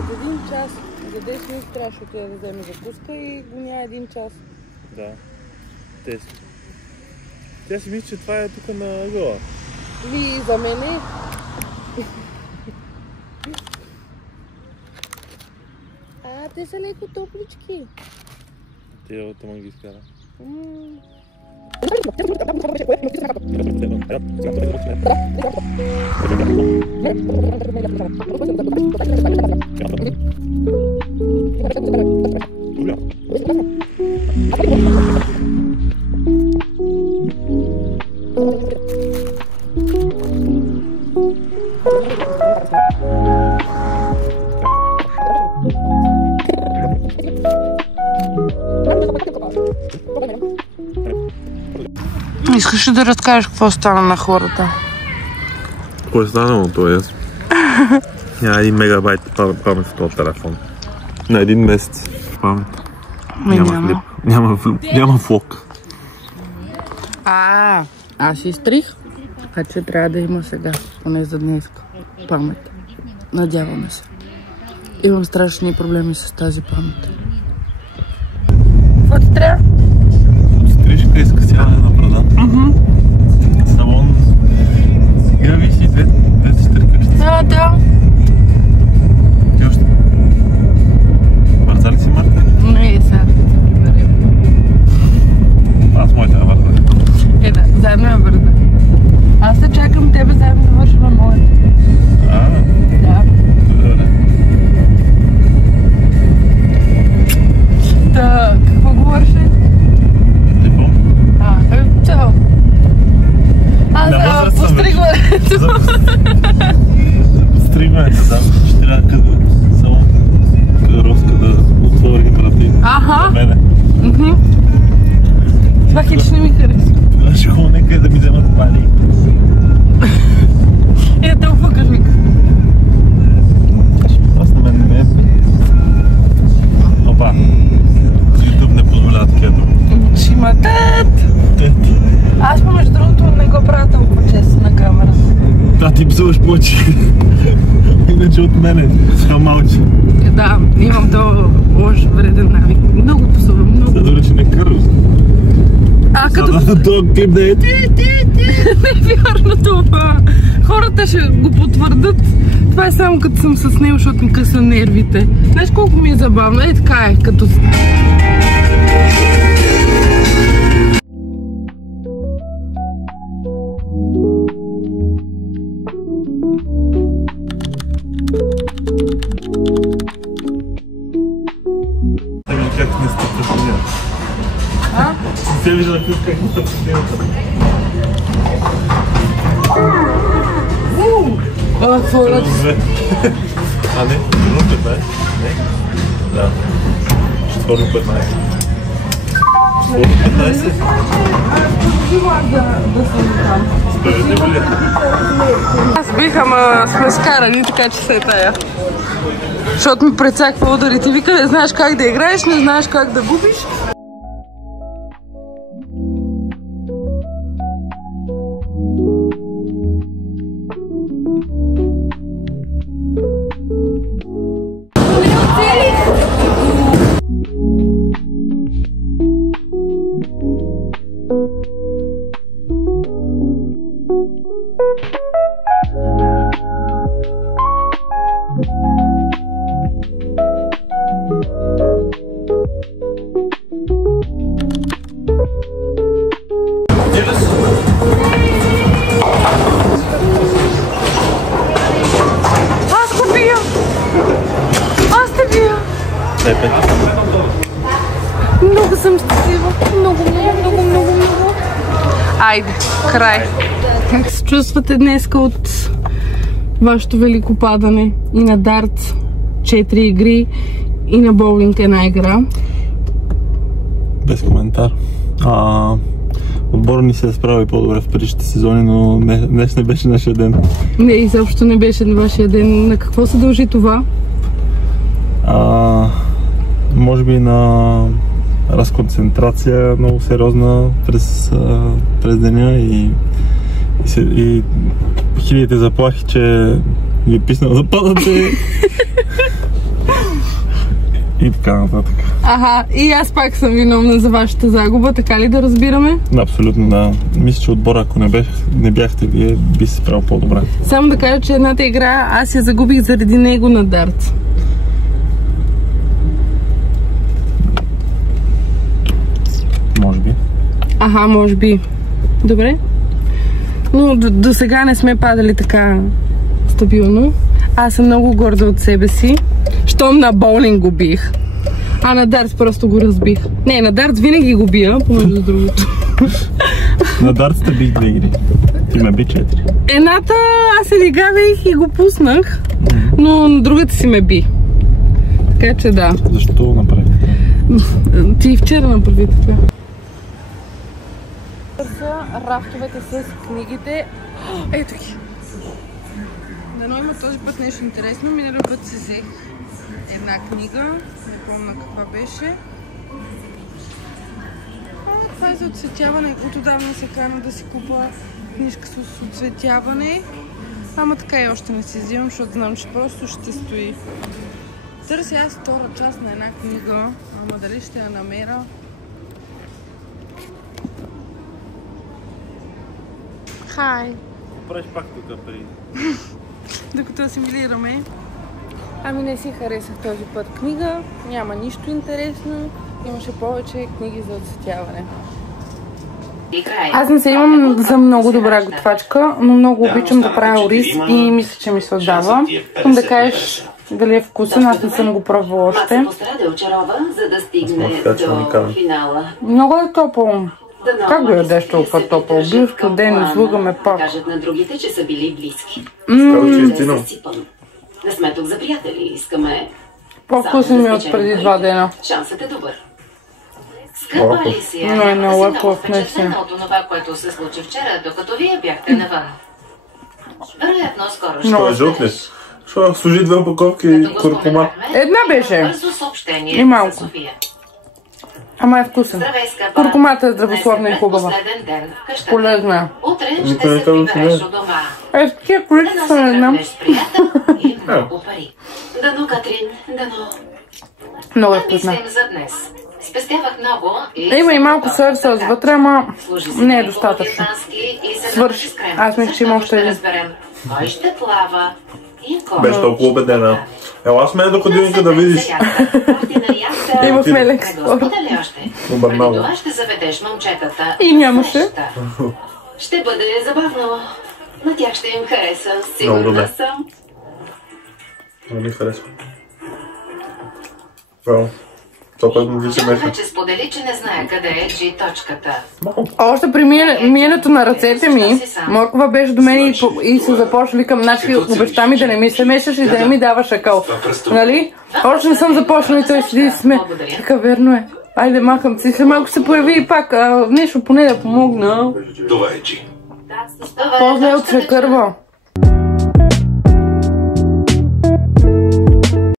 След 1 час, за 10 минути трябваше да вземе закуска и го няма 1 час. Да. Тя си мисли, че това е тук на ъгъла. И за мене. Те са леко топлички. Тя от тъмън ги изкара. Искаш ли да разкажеш какво стана на хората? Какво е станало, то е? Няма 1 мегабайт памет в този телефон. На 1 месец памет. Няма влог. Аз изтрих, така че трябва да има сега, поне за днес, памет. Надяваме се. Имам страшни проблеми с тази памет. Какво ти трябва? Стрижка и скъсяване на брада. Салон. Сега виси двете щъркащи. Да. Ти още? Бърза ли си, Марта? Не, сега ще се приберем. Аз моята я върна. Да, заедно я върна. Аз се чакам тебе заедно да вършим на моята. Да. Добре. Та, какво говориш? Не помня. Чао. Аз постригването. Постригването, да. Ще трябва къде само Роска да отвори врати за мене. Това хич не ми харесва. Ще хубаво нека да ми вземат пари. Толкова кажи. Аз на мен не ме е. Опа. YouTube не позволява такива думи. Шима Аз помежду другото не го правя толкова често на камера. Да, ти псуваш повече. Иначе от мене. Сега малче. Да, имам то лош вреден навик. Много псувам, много. Да, дори че не кърваш. Като... този клип да е Не е вярно това. Хората ще го потвърдат. Това е само като съм с него, защото ми къса нервите. Знаеш колко ми е забавно? Така е, като... Как не стъпваш меня? Се вижда на как не стъпваш мината. Какво е? А не, първо 15? Не? Да. Четвърно 15. Четвърно 15? Да съм там. Справедливо ли? Аз бих, ама сме скарани, така че се е тая. Защото ми прецаква удари. Ти вика, не знаеш как да играеш, не знаеш как да губиш. Много съм щастлива. Много. Айде, край. Как се чувствате днеска от вашето велико падане? И на дартс 4 игри, и на боулинг 1 игра? Без коментар. Отбора ни се е справил по-добре в предишните сезони, но днес не беше нашия ден. Не, изобщо не беше на вашия ден. На какво се дължи това? Може би на разконцентрация много сериозна през деня и хилядите заплахи, че ви е писнал да падате. И така нататък. Аха, и аз пак съм виновна за вашата загуба, така ли да разбираме? Абсолютно да. Мисля, че отбора, ако не бяхте вие, би се справил по-добре. Само да кажа, че едната игра аз я загубих заради него на дартс. Може би. Аха, може би. Добре. Но до сега не сме падали така стабилно. Аз съм много горда от себе си. Щом на боулинг го бих. А на дартс просто го разбих. Не, на дартс винаги го бия, помежду другото. На дартс бих 2 игри. Ти ме би 4. Едната аз се лигавих и го пуснах, но на другата си ме би. Така че да. Защо направи така? Ти и вчера направи така. Са рафтовете с книгите. Ето ги. Дано има този път нещо интересно. Миналия път си взех една книга. Не помня каква беше. Това е за оцветяване. Отдавна се кана да си купа книжка с оцветяване. Ама така и още не си взимам, защото знам, че просто ще стои. Търся аз втора част на една книга. Ама дали ще я намеря? Хай! Правиш пак тук преди. Докато асимилираме. Ами не си харесах този път книга. Няма нищо интересно. Имаше повече книги за оцветяване. Аз не се имам за много добра готвачка, но много обичам да правя ориз и мисля, че ми се отдава. Искам да кажеш дали е вкусен, аз не съм го пробвала още. Много е топъл. Как го ядеш толкова топъл? Бил студен, излугаме пак. Кажат на другите, че са били близки. Не сме тук за приятели, искаме... По-вкусен ми е от преди 2 дена. Шансът е добър. Скъпа Алисия, но е много впечатлена от това, което се случи вчера, докато вие бяхте навън. Вероятно, скоро ще... Що е жълт ли? Що служи 2 опаковки куркума? Една беше. Бързо съобщение И малко. за София. Ама е вкусен. Здравей, скъпа. Куркумата е здравословна и хубава. Последен ден в къщата. Полезна. Утре ще се прибереш от дома. Такива количества са не знам. Приятел и много пари. Дано, Катрин, дано. Много е вкусна. Мислим за днес. Спестявах много и... Има и малко соев със вътре, ама не е достатъчно. Свърши. Аз мисля, че има още един. Кой ще плава и кой? Беше толкова убедена. Ела с мен до ходилника да видиш. Има смелен спор. Преди това ще заведеш момчетата. И нямаше. Ще бъде забавно. На тях ще им хареса. Сигурна съм. Не ми харесва. Браво. Това ми ви се меха. Вече сподели, че не знае къде е G-точката. Още при миенето на ръцете ми, Моркова беше до мен и се започна, викам, значи обеща ми да не ми се мешаш и да не ми даваш акъл. Нали? Още не съм започнала и той седи и сме. Така, верно е. Айде, махам си. След малко се появи и пак нещо поне да помогна. Това е G. По-зле от свекърва.